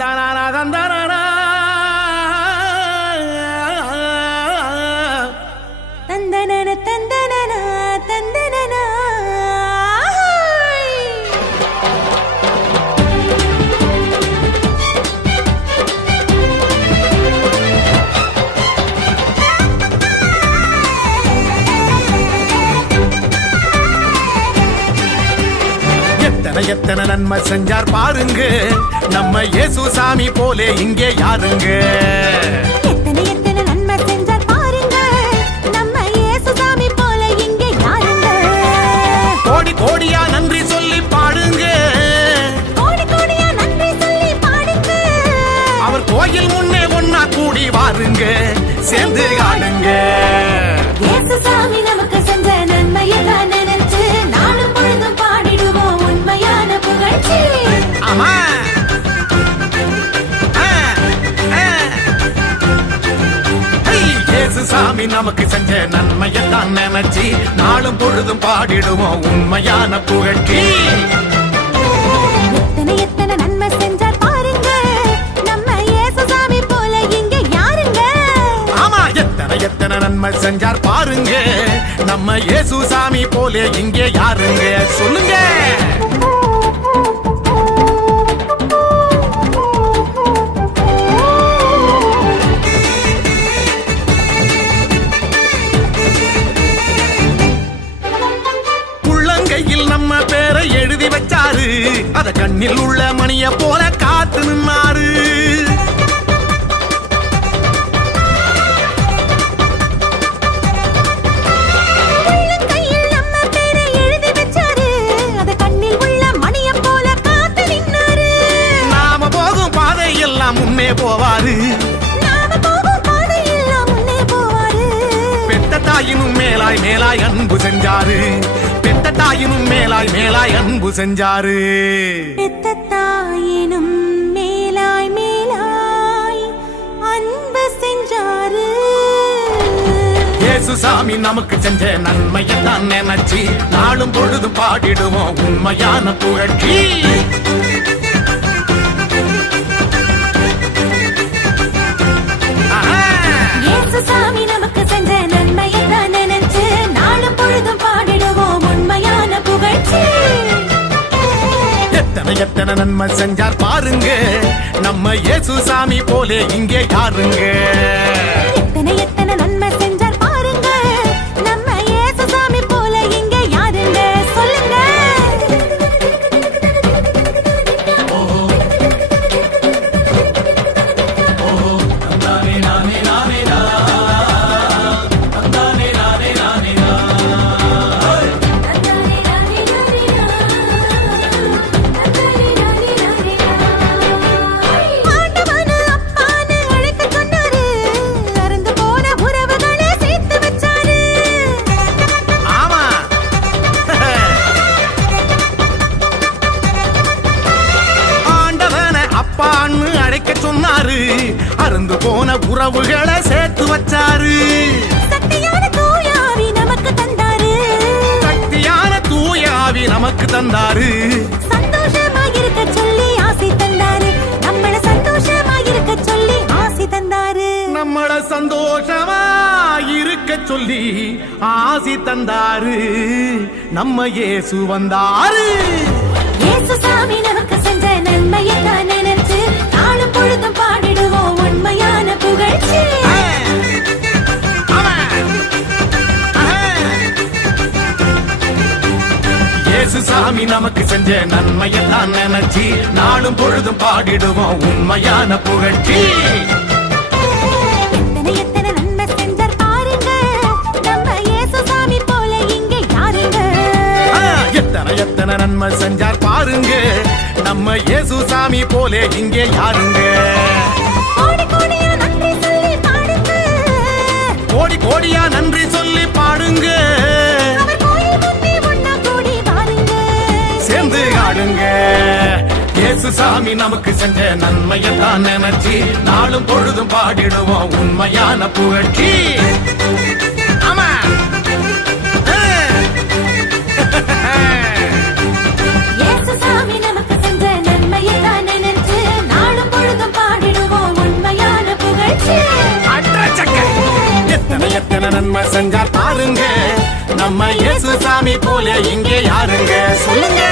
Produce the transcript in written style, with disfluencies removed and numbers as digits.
தந்தானா தந்தானா தந்தனன தந்தனன தந்தனன எத்தனை நன்மை செஞ்சார் பாருங்க நம்ம இயேசு சாமி போலே இங்கே யாருங்க. எத்தனை நன்மை செஞ்சார் பாருங்க நம்ம இயேசு சாமி போலே இங்கே யாருங்க. கோடி கோடியா நன்றி சொல்லி பாடுங்க, கோடி கோடியா நன்றி சொல்லி பாடுங்க. அவர் கோயில் முன்னே ஒன்னா கூடி வாருங்க, சேர்ந்து ஆடுங்க. இயேசு சாமி நமக்கு செஞ்ச நன்மையை தான் நினைச்சு நாளும் பொழுதும் பாடிடுவோம் உண்மையான புகழ்ச்சி. ஆமா இயேசு சாமி நமக்கு செஞ்ச நன்மையை தான் நினைச்சு நாளும் பொழுதும் பாடிடுவோம் உண்மையான புகழ்ச்சி. எத்தனை நன்மை செஞ்சார் பாருங்க நம்ம இயேசு சாமி போல இங்கே யாருங்க. ஆமா எத்தனை நன்மை செஞ்சார் பாருங்க நம்ம இயேசு சாமி போலே இங்கே யாருங்க. சொல்லுங்க. உள்ளங்கையில் நம்ம பேரை எழுதி வச்சாரு, அத கண்ணில் உள்ள மணிய போல காத்து நின்னாரு. முன்னே போவாரு, பெத்த தாயினும் மேலாய் மேலாய் அன்பு செஞ்சாரு, பெத்த தாயினும் மேலாய் மேலாய் அன்பு செஞ்சாரு, பெத்த தாயினும் மேலாய் மேலாய் அன்பு செஞ்சாரு. இயேசு சாமி நமக்கு செஞ்ச நன்மையை தான் நினைச்சு நாளும் பொழுதும் பாடிடுவோம் உண்மையான புகழ்ச்சி. சாமி நமக்கு செஞ்ச நன்மையை தான் நினைச்சு நாளும் பொழுதும் பாடிடுவோம் உண்மையான புகழ்ச்சி. எத்தனை நன்மை செஞ்சார் பாருங்க நம்ம இயேசு சாமி போலே இங்கே யாருங்க. எத்தனை நன்மை செஞ்சார் பாருங்க நம்ம இயேசு சாமி போல இங்கே யாருங்க. சொல்லுங்க. அருந்து போன உறவுகளை சேர்த்து வச்சாரு, சக்தியான தூயாவி நமக்கு தந்தாரு, சக்தியான தூயாவி நமக்கு தந்தாரு. சந்தோஷமாயிருக்க சொல்லி ஆசை தந்தாரு, நம்மள சந்தோஷமாயிருக்க சொல்லி ஆசை தந்தாரு, நம்மள சந்தோஷமா இருக்க சொல்லி ஆசி தந்தாரு. நம்ம இயேசு வந்தாரு. இயேசு சாமி நமக்கு செஞ்ச நன்மையை தான் நினைச்சு நாளும் பொழுதும் பாடிடுவோம் உண்மையான புகழ்ச்சி. இயேசு சாமி நமக்கு செஞ்ச நன்மையை தான் நினைச்சு நாளும் பொழுதும் பாடிடுவோம் உண்மையான புகழ்ச்சி. எத்தனை நன்மை செஞ்சார் பாருங்க நம்ம இயேசு சாமி போல இங்கே யாருங்க. எத்தனை நன்மை செஞ்சார் பாருங்க நம்ம இயேசு சாமி போலே இங்கே யாருங்க. கோடி கோடியா நன்றி சொல்லி பாடுங்க, கோடி கோடியா நன்றி சொல்லி பாடுங்க. அவர் கோயில் முன்னே ஒன்னா கூடி வாருங்க, சேர்ந்து ஆடுங்க. இயேசு சாமி நமக்கு செஞ்ச நன்மையை தான் நினைச்சு நாளும் பொழுதும் பாடிடுவோம் உண்மையான புகழ்ச்சி. ஆமா இயேசு சாமி நமக்கு செஞ்ச நன்மையை தான் நினைச்சு நாளும் பொழுதும் எத்தனை நன்மை செஞ்சார் பாருங்க நம்ம இயேசு சாமி போல இங்கே யாருங்க சொல்லுங்க